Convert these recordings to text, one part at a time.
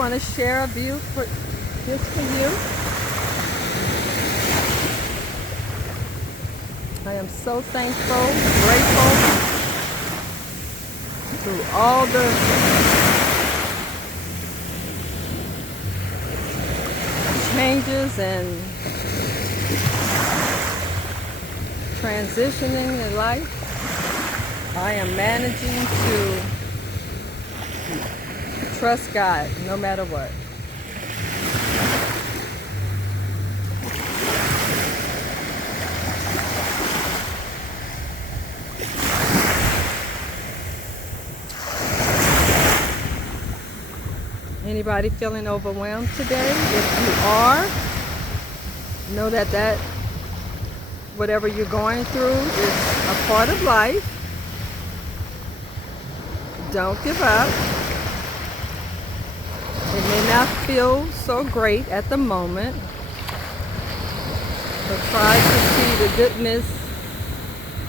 want to share a view just for you. I am so thankful, grateful through all the changes and transitioning in life. I am managing to trust God no matter what. Anybody feeling overwhelmed today? If you are, know that whatever you're going through is a part of life. Don't give up. It may not feel so great at the moment, but try to see the goodness,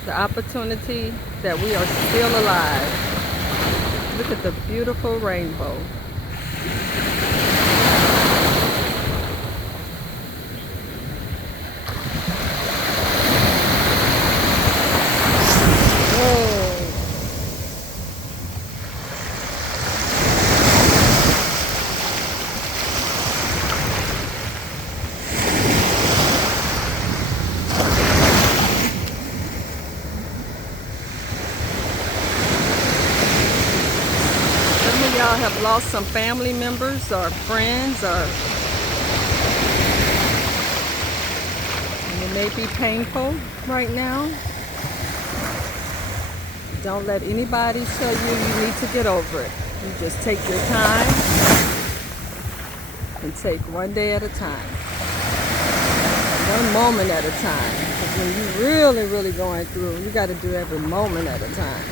the opportunity that we are still alive. Look at the beautiful rainbow. Y'all have lost some family members or friends, and it may be painful right now. Don't let anybody tell you need to get over it. You just take your time and take one day at a time, one moment at a time. Because when you're really going through, you got to do every moment at a time.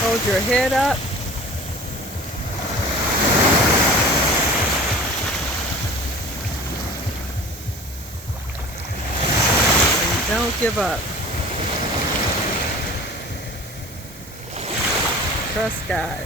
Hold your head up. And don't give up. Trust God.